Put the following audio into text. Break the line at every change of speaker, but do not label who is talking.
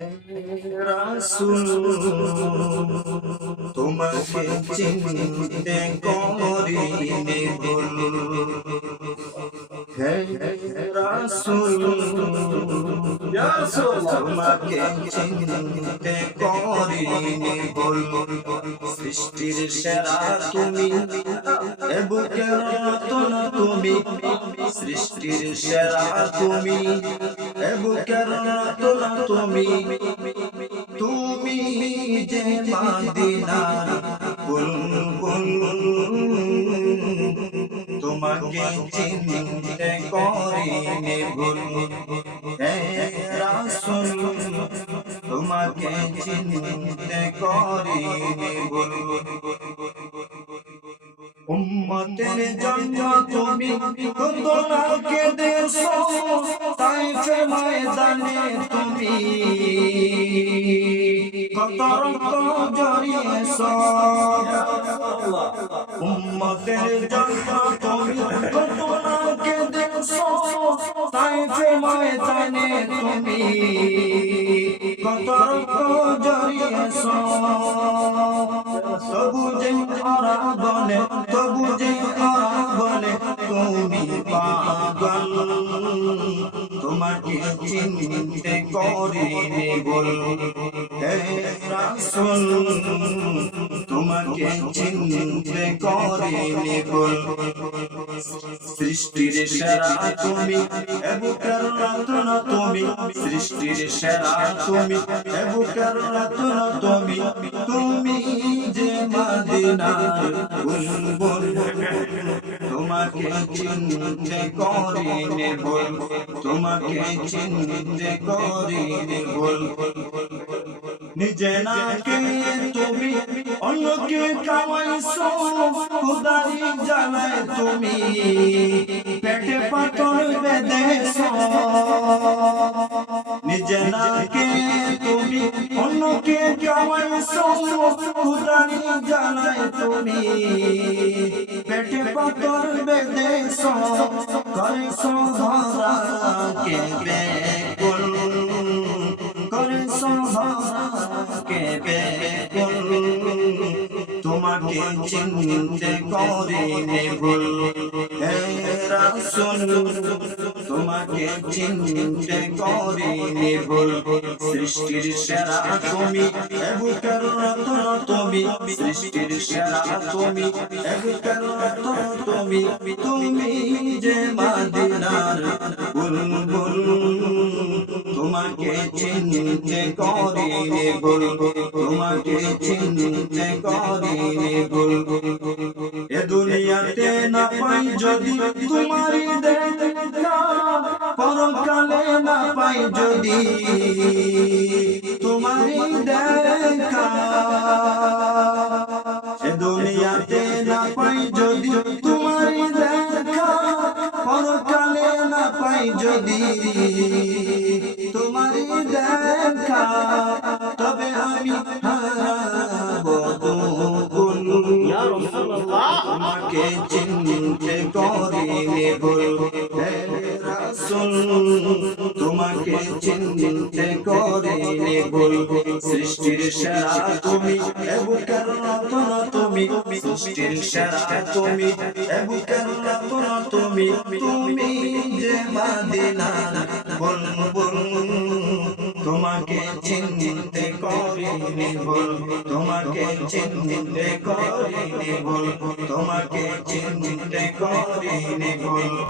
রাসূল তোমাকে চিনতে করিনি ভুল হে রাসূল তোমাকে চিনতে করিনি ভুল সৃষ্টির সেরা তুমি এ বুকের রতন তুমি সৃষ্টির সেরা তুমি বুকের রতন তুমি? তুমি যে মাদিনার বুলবুল তোমাকে চিনতে করিনি ভুল। রাসূল, তোমাকে চিনতে করিনি ভুল। উম্মতের জন্য তুমি কত না কেঁদেছো তাইফে ময়দানে তুমি। কত রক্ত জড়িয়েছো। উম্মতের জন্য তুমি কত না কেঁদেছো তাইফে ময়দানে তুমি। কত রক্ত জড়িয়েছো। তোমাকে চিনতে করিনি বল? তোমাকে চিনতে করিনি বল? সৃষ্টির সেরা তুমি তুমি? সৃষ্টির সেরা তুমি তুমি? তুমি যে মদিনার বুলবুল। তোমাকে চিনতে করিনি বল তোমাকে চিনতে করিনি বল নিজে না কে তুমি অন্যকে কামাইছো খুদারি জানায় তুমি পেটে পাতর বেঁধেছো। নিজে না কে তুমি অন্যকে কামাইছো খুদারি জানায় তুমি পেটে পাতর বেঁধেছো করেছ ধরা কে বেকুল করেছ ধরা কে বেকুল তোমাকে চিনতে করিনি ভুল। হে রাসূল, তোমাকে চিনতে করিনি ভুল। সৃষ্টির সেরা তুমি এবুকের রত্ন তুমি। সৃষ্টির সেরা তুমি এবুকের রত্ন তুমি তুমি যে মাদিনার বুলবুল, তোমাকে চিনতে করিনি ভুল, তোমাকে চিনতে করিনি ভুল। এ দুনিয়াতে না পাই যদি তোমারই দেখা, পরকালে না পাই যদি পাই যদি তোমার দেখা তবে আমি। তোমাকে চিনতে করিনি ভুল। রাসূল। চিনতে করিনি ভুল সৃষ্টির সেরা তুমি এবুকের রত্ন তুমি? সৃষ্টির সেরা তুমি এবুকের রত্ন তুমি? তুমি যে মাদিনার বুলবুল তোমাকে চিনতে করিনি ভুল তোমাকে চিনতে করিনি ভুল তোমাকে চিনতে করিনি ভুল